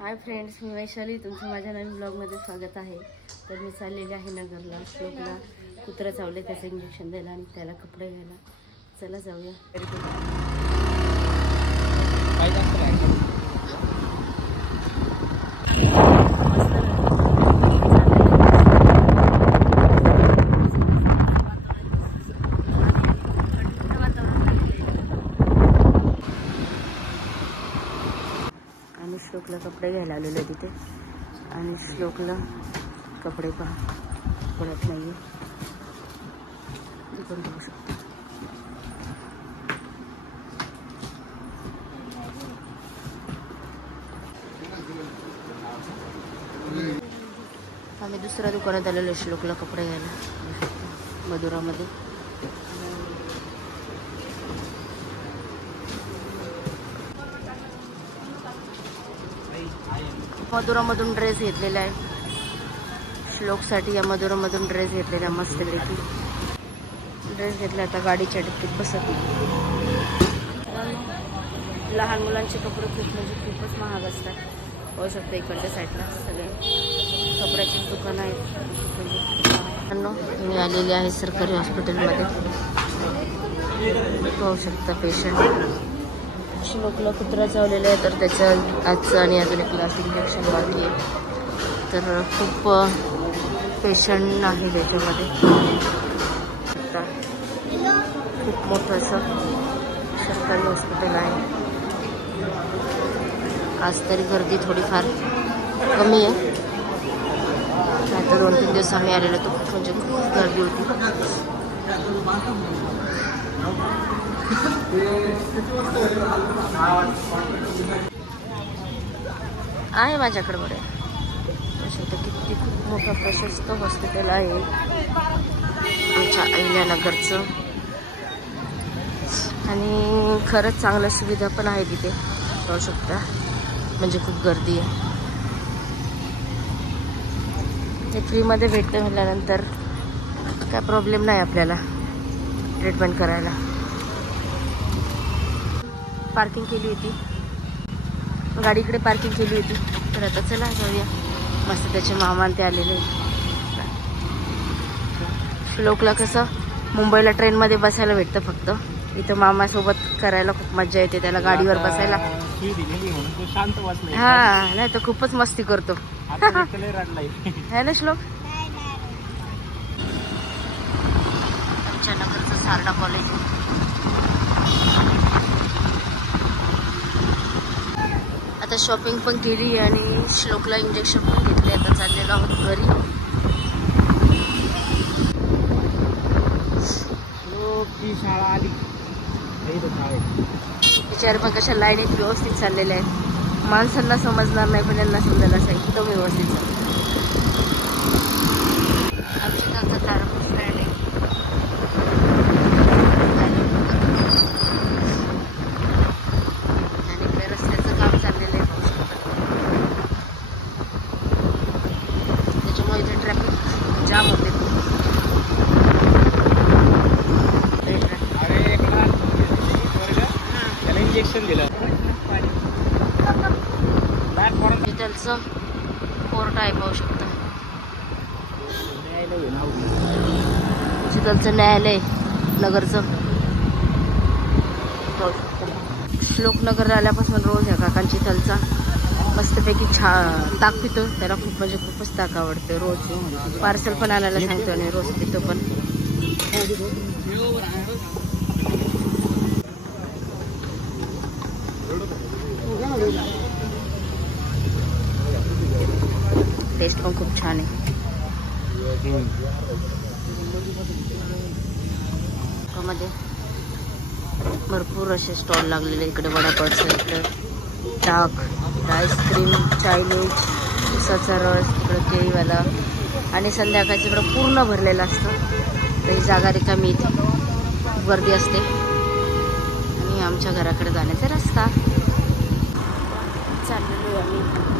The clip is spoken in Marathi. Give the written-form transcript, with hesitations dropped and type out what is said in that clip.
हाय फ्रेंड्स, मी वैशाली, तुमचं माझ्या नवीन ब्लॉगमध्ये स्वागत आहे। तर मी चाललेले आहे नगरला, श्लोकला कुत्रा चावले त्याचं इंजेक्शन द्यायला आणि त्याला कपडे घ्यायला। चला जाऊया। आणि श्लोकला कपडे घ्यायला आलेलो तिथे आणि श्लोकला कपडे पडत नाहीये, आपण बघू शकतो। आम्ही दुसऱ्या दुकानात आलेलो श्लोकला कपडे घ्यायला मधुरामध्ये। मधुरामधून ड्रेस घेतलेला आहे श्लोकसाठी। या मधुरामधून ड्रेस घेतलेला आहे, मस्तपैकी ड्रेस घेतला। आता गाडीच्या डिक्कीत बसत नाही। लहान मुलांचे कपडे खूपच महाग असतात, होऊ शकतं इकडच्या साईडला सगळे कपड्याची दुकानं आहेत। मी आलेली आहे सरकारी हॉस्पिटलमध्ये, पाहू शकता पेशंट। श्लोकला कुत्रा चावलेला आहे, तर त्याचं आजचं आणि अजून एक लास्ट इंजेक्शन बाकी आहे। तर खूप पेशंट आहे त्याच्यामध्ये, खूप मोठं असं सरकारी हॉस्पिटल आहे। आज तरी गर्दी थोडीफार कमी आहे, आता 2-3 दिवस आम्ही आलेलो तो खूप गर्दी होती। आहे माझ्याकडे बरं, किती खूप मोठं प्रशस्त हॉस्पिटल आहे आमच्या अहिल्यानगरचं, आणि खरंच चांगल्या सुविधा पण आहे तिथे, पाहू शकता। म्हणजे खूप गर्दी आहे, ते फ्रीमध्ये भेटतं म्हटल्यानंतर काय प्रॉब्लेम नाही आपल्याला ट्रीटमेंट करायला। पार्किंग केली होती, गाडीकडे पार्किंग केली होती। तर आता चला जाऊया, मस्त त्याचे मामा ते आलेले। श्लोकला कसं मुंबईला ट्रेनमध्ये बसायला भेटतं फक्त, इथं मामासोबत करायला खूप मजा येते त्याला, गाडीवर बसायला। हा, नाही तर खूपच मस्ती करतो है ना श्लोक। आमच्या नगरचं सारडा कॉलेज। आता शॉपिंग पण केली आणि श्लोकला इंजेक्शन पण घेतले। आता चाललेलो आहोत घरी। शाळा आली विचार पण कशा लाईनीत व्यवस्थित चाललेले आहेत, माणसांना समजणार नाही पण यांना समजायला असं एकदम व्यवस्थित चाललं। आमची काका तारापूर स्टँड आहे, आणि इकडे रस्त्याचं काम चाललेलं आहे, त्याच्यामुळे इथे ट्रॅफिक जाम होते। इंजेक्शन दिलं हॉस्पिटलचं कोर्ट आहे, पाहू शकता। हॉस्पिटलचं न्यायालय नगरचं, पाहू शकता। श्लोक नगरला आल्यापासून रोज ह्या काकांची थलचा मस्तपैकी ताक पितो, त्याला खूपच ताक आवडते। रोज पार्सल पण आणायला सांगतो आणि रोज पितो पण। टेस्ट पण खूप छान आहे। मध्ये भरपूर असे स्टॉल लागलेले, इकडे वडापावचं, इकडे ताक, आईस्क्रीम, चायनीज, उसाचा रस, इकडे केळीवाला, आणि संध्याकाळचं इकडं पूर्ण भरलेलं असतं। तर ही जागा रिकामी, इथे खूप गर्दी असते। आणि आमच्या घराकडे जाण्याचा रस्ता चाललेलो आहे आम्ही।